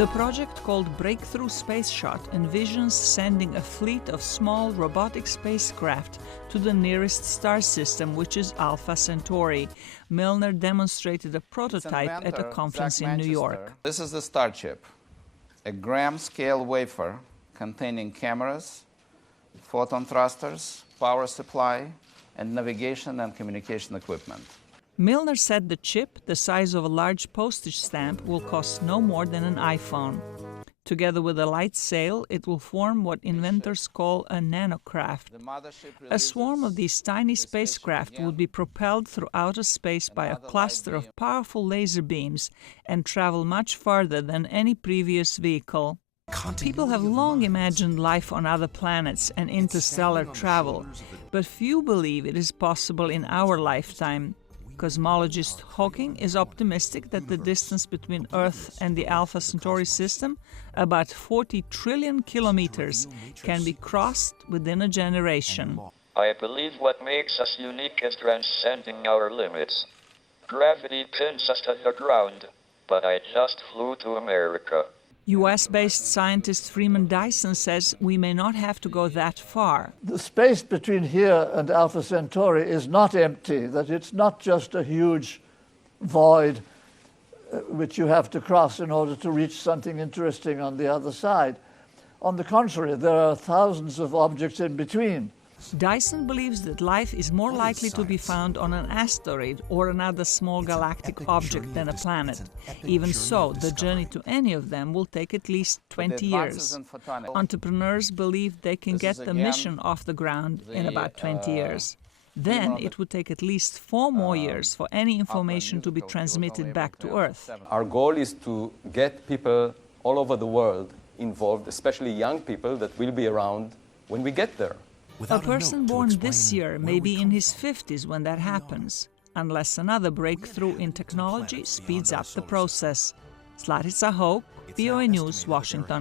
The project called Breakthrough Space Shot envisions sending a fleet of small robotic spacecraft to the nearest star system, which is Alpha Centauri. Milner demonstrated a prototype at a conference in New York. This is the star chip, a gram-scale wafer containing cameras, photon thrusters, power supply, and navigation and communication equipment. Milner said the chip, the size of a large postage stamp, will cost no more than an iPhone. Together with a light sail, it will form what inventors call a nanocraft. A swarm of these tiny spacecraft would be propelled through outer space by a cluster of powerful laser beams and travel much farther than any previous vehicle. People have long imagined life on other planets and interstellar travel, but few believe it is possible in our lifetime. Cosmologist Hawking is optimistic that the distance between Earth and the Alpha Centauri system, about 40 trillion kilometers, can be crossed within a generation. I believe what makes us unique is transcending our limits. Gravity pins us to the ground, but I just flew to America. US-based scientist Freeman Dyson says we may not have to go that far. The space between here and Alpha Centauri is not empty, that it's not just a huge void which you have to cross in order to reach something interesting on the other side. On the contrary, there are thousands of objects in between. Dyson believes that life is more likely to be found on an asteroid or another small galactic object than a planet. Even so, the journey to any of them will take at least 20 years. Entrepreneurs believe they can get the mission off the ground in about 20 years. Then it would take at least 4 more years for any information to be transmitted back to Earth. Our goal is to get people all over the world involved, especially young people that will be around when we get there. A person born this year may be in his 50s when that happens, unless another breakthrough in technology speeds up the process. Zlatica Hope, VOA News, Washington.